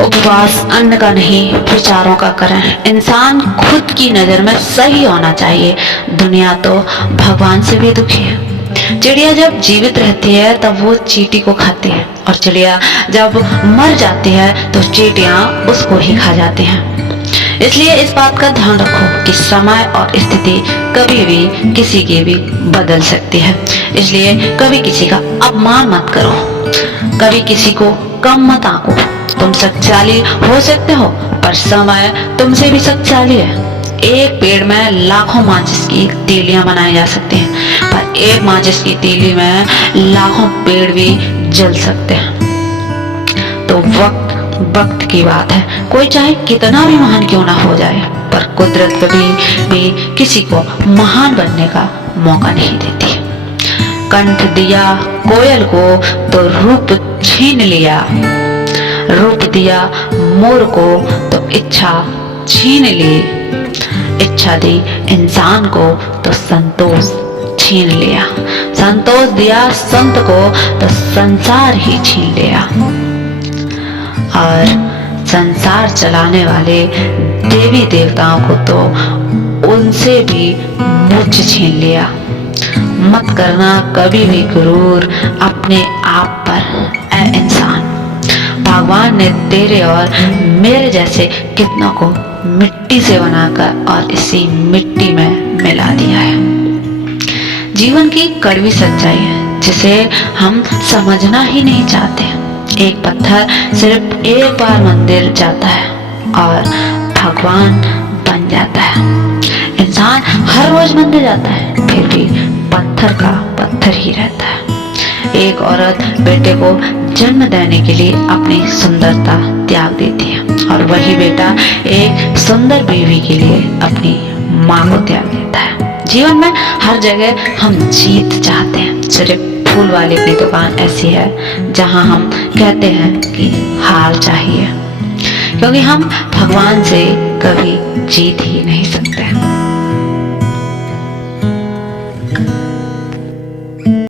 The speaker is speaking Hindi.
उपवास अन्न का नहीं, विचारों का करें। इंसान खुद की नजर में सही होना चाहिए। दुनिया तो भगवान से भी दुखी है। चिड़िया जब जीवित रहती है तब वो चींटी को खाती है, और चिड़िया जब मर जाती है तो चींटियां उसको ही खा जाती हैं। इसलिए इस बात का ध्यान रखो कि समय और स्थिति कभी भी किसी की भी बदल सकती है। इसलिए कभी किसी का अपमान मत करो, कभी किसी को कम मत आंको। तुम शक्तिशाली हो सकते हो, पर समय तुमसे भी शक्तिशाली है। एक पेड़ में लाखों माचिस की तीलियां बनाई जा सकती हैं, पर एक माचिस की तीली में लाखों पेड़ भी जल सकते हैं। तो वक्त की बात है। कोई चाहे कितना भी महान क्यों ना हो जाए, पर कुदरत कभी भी किसी को महान बनने का मौका नहीं देती। कंठ दिया कोयल को तो रूप छीन लिया, रूप दिया मोर को तो इच्छा छीन ली, इच्छा दी इंसान को तो संतोष छीन लिया, संतोष दिया संत को तो संसार ही छीन लिया, और संसार चलाने वाले देवी देवताओं को तो उनसे भी मुझ छीन लिया। मत करना कभी भी गुरूर अपने आप पर, ऐ इंसान। भगवान ने तेरे और मेरे जैसे कितनों को मिट्टी से बनाकर और इसी मिट्टी में मिला दिया है। जीवन की कड़वी सच्चाई है जिसे हम समझना ही नहीं चाहते। एक पत्थर सिर्फ एक बार मंदिर जाता है और भगवान बन जाता है। इंसान हर रोज मंदिर जाता है, फिर भी पत्थर का पत्थर ही रहता है। एक औरत बेटे को जन्म देने के लिए अपनी सुंदरता त्याग देती है, और वही बेटा एक सुंदर बीवी के लिए अपनी माँ को त्याग देता है। जीवन में हर जगह हम जीत चाहते हैं, सिर्फ फूल वाले की दुकान ऐसी है जहां हम कहते हैं कि हार चाहिए, क्योंकि हम भगवान से कभी जीत ही नहीं सकते।